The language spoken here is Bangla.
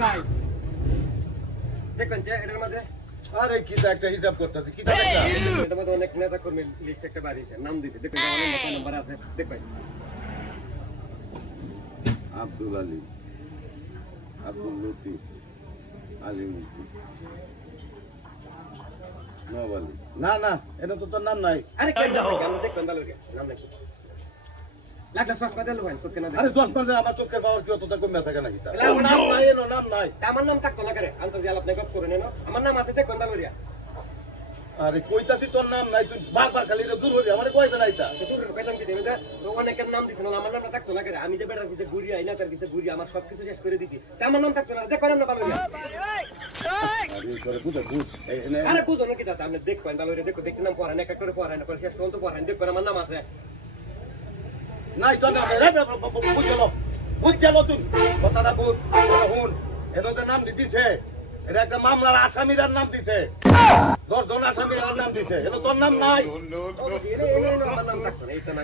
ভাই দেখেন যে এটার মধ্যে আরে কি তা একটা হিসাব করতেছি কি তা একটা এটার মধ্যে অনেক নেতা কর্মী লিস্ট একটা বাড়িয়েছে নাম দিতে দেখেন অনেক নেতা নাম্বার আছে দেখবেন আব্দুল আলী আব্দুল লতিফ আলী মুফতি নওয়াব আলী না না এটা তো তোর নাম নাই আরে কেন আমরা দেখবেন ভালো করে নাম নাকি লাগলে সস্তা দিল ভাই চোখে না আরে চশমা দিয়ে আমার চোখের পাওয়ার কি অতটা কমে থাকে নাকি তা নাম নাই এনো নাম নাই আমার নাম থাকতো না করে আন্তর্জাল আপনি গপ করে নেন আমার নাম আছে দেখবেন ভালো করে আরে কইতাছি তোর নাম নাই তুই বারবার খালি এটা দূর হইলি আমারে কইবে না এটা দূর কইতাম কি দেবে অনেকের নাম দিছেন আমার নামটা থাকতো না করে আমি যে বেটার পিছে ঘুরি আইনা তার পিছে ঘুরি আমার সবকিছু শেষ করে দিছি আমার নাম থাকতো না দেখো না ভালো করে আরে করে বুঝা বুঝ এই এনে আরে বুঝো না কি দাদা আপনি দেখবেন ভালো করে দেখো দেখতে নাম পড়ান এক এক করে পড়ান করে শেষ পর্যন্ত পড়ান দেখো আমার নাম আছে নাই তোর নাম বুঝ গেল তুই কথাটা বুঝ হুন এনো যে নাম দিছে এটা একটা মামলার আসামিরার নাম দিছে 10 জন আসামিরার নাম দিছে এনো তোর নাম নাই আমার নাম থাকতো না এইটা না